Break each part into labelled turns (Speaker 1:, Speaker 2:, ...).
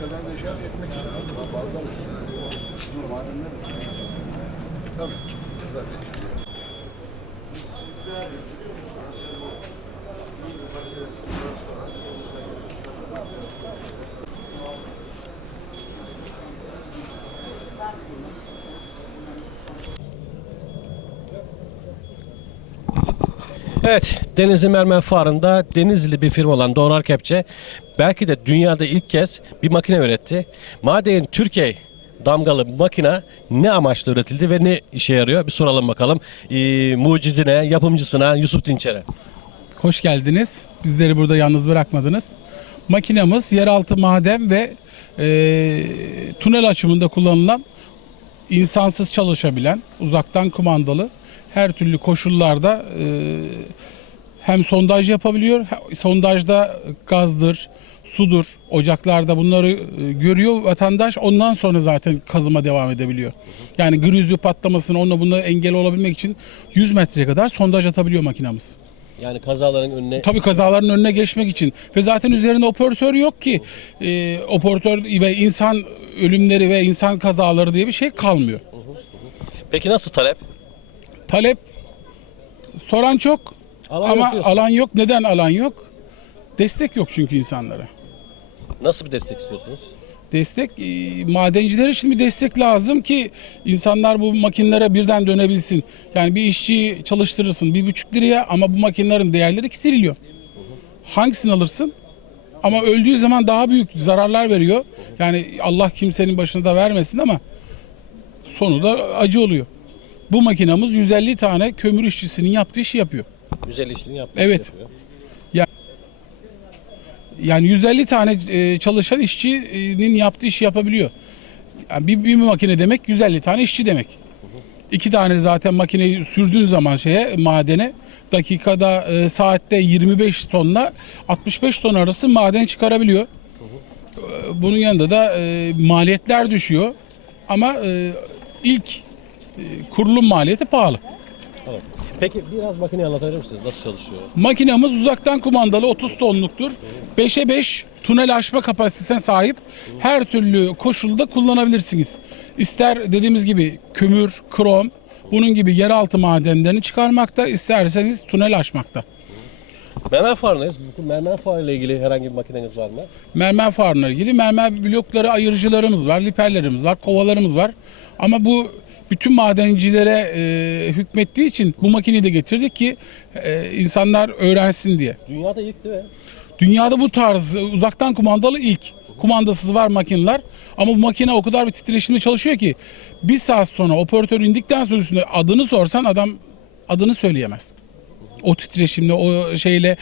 Speaker 1: kadar da şey etmek lazım. Fazla mı? Madenler tabii.
Speaker 2: Evet, Denizli Mermer Fuarı'nda Denizli bir firma olan Doğrar Kepçe belki de dünyada ilk kez bir makine üretti. Maden Türkiye damgalı makine ne amaçla üretildi ve ne işe yarıyor? Bir soralım bakalım. Mucidine, yapımcısına, Yusuf Dinçer'e.
Speaker 3: Hoş geldiniz. Bizleri burada yalnız bırakmadınız. Makinamız yeraltı maden ve tünel açımında kullanılan insansız çalışabilen, uzaktan kumandalı her türlü koşullarda hem sondaj yapabiliyor. Sondajda gazdır, sudur, ocaklarda bunları görüyor vatandaş. Ondan sonra zaten kazıma devam edebiliyor. Yani grüzü patlamasını onunla buna engel olabilmek için 100 metreye kadar sondaj atabiliyor makinamız.
Speaker 2: Yani kazaların önüne...
Speaker 3: Tabii kazaların önüne geçmek için. Ve zaten üzerinde operatör yok ki. Operatör ve insan ölümleri ve insan kazaları diye bir şey kalmıyor.
Speaker 2: Peki nasıl talep?
Speaker 3: Talep soran çok ama alan yok. Neden alan yok? Destek yok çünkü insanlara.
Speaker 2: Nasıl bir destek istiyorsunuz?
Speaker 3: Destek, madenciler için bir destek lazım ki insanlar bu makinelere birden dönebilsin. Yani bir işçiyi çalıştırırsın 1,5 liraya ama bu makinelerin değerleri 2 trilyon. Hangisini alırsın? Ama öldüğü zaman daha büyük zararlar veriyor. Yani Allah kimsenin başına da vermesin ama sonu da acı oluyor. Bu makinamız 150 tane kömür işçisinin yaptığı işi yapıyor.
Speaker 2: 150 işini yaptığı
Speaker 3: Evet.
Speaker 2: işi yapıyor.
Speaker 3: Yani 150 tane çalışan işçinin yaptığı işi yapabiliyor. Yani bir makine demek 150 tane işçi demek. 2 tane zaten makineyi sürdüğün zaman madene dakikada saatte 25 tonla 65 ton arası maden çıkarabiliyor. Bunun yanında da maliyetler düşüyor. Ama ilk kurulum maliyeti pahalı.
Speaker 2: Evet. Peki biraz makineyi anlatabilir misiniz? Nasıl çalışıyor?
Speaker 3: Makinamız uzaktan kumandalı 30 tonluktur. 5'e 5 tünel aşma kapasitesine sahip. Her türlü koşulda kullanabilirsiniz. İster dediğimiz gibi kömür, krom, bunun gibi yeraltı madenlerini çıkarmakta, isterseniz tünel aşmakta.
Speaker 2: Mermer fuarındayız. Bu mermer fuarıyla ilgili herhangi bir makineniz var mı?
Speaker 3: Mermer fuarına ilgili mermer blokları ayırıcılarımız var, liperlerimiz var, kovalarımız var. Ama bu bütün madencilere hükmettiği için bu makineyi de getirdik ki insanlar öğrensin diye.
Speaker 2: Dünyada ilk değil mi?
Speaker 3: Dünyada bu tarz uzaktan kumandalı ilk. Kumandasız var makineler ama bu makine o kadar bir titreşimde çalışıyor ki bir saat sonra operatör indikten sonra üstünde adını sorsan adam adını söyleyemez. O titreşimle, o şeyle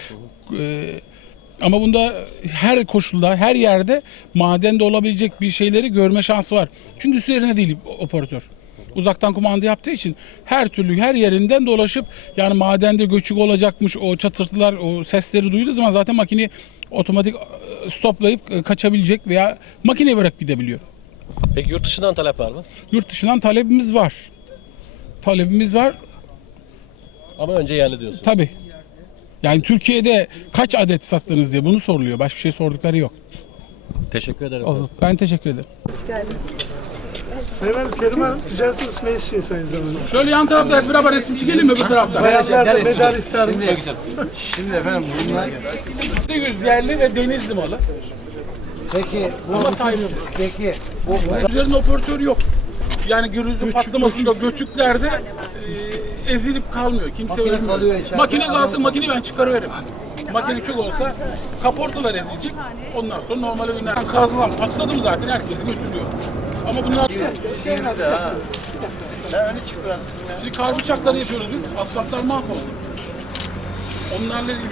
Speaker 3: ama bunda her koşulda, her yerde madende olabilecek bir şeyleri görme şansı var. Çünkü üzerine değil operatör. Uzaktan kumanda yaptığı için her türlü her yerinden dolaşıp yani madende göçük olacakmış o çatırtılar, o sesleri duyduğu zaman zaten makineyi otomatik stoplayıp kaçabilecek veya makineye bırakıp gidebiliyor.
Speaker 2: Peki yurt dışından talep var mı?
Speaker 3: Yurt dışından talebimiz var. Talebimiz var.
Speaker 2: Ama önce yerli diyorsun.
Speaker 3: Tabii. Yani Türkiye'de kaç adet sattınız diye bunu soruluyor. Başka bir şey sordukları yok.
Speaker 2: Teşekkür ederim.
Speaker 3: Olur. Ben teşekkür ederim.
Speaker 4: Sayın Valim, Kerim Hanım ticaret odası meclisçisi aynı zamanda.
Speaker 3: Şöyle yan tarafta hep beraber resim çekelim mi bu tarafta?
Speaker 4: Bayanlar da medal iftarımız.
Speaker 1: Şimdi efendim bunlar
Speaker 3: %100 yerli ve denizli malı.
Speaker 1: peki
Speaker 3: Ama sahip.
Speaker 1: peki
Speaker 3: Üzerinde operatör yok. Yani gürültü patlamasında göçüklerde ezilip kalmıyor. Kimse
Speaker 1: kalıyor
Speaker 3: ölmüyor.
Speaker 1: içeride.
Speaker 3: Makine kalsın, makineyi ben çıkarıveririm. Makine çok olsa kaportalar ezilecek. Ondan sonra normal ürünler kazılan patladım zaten herkesi götürüyor. Ama bunlar
Speaker 1: sivri de ha. Sen öne çık biraz.
Speaker 3: şimdi kar bıçakları yapıyoruz biz. Asfaltlar mahvoldu. Onlarla ilgili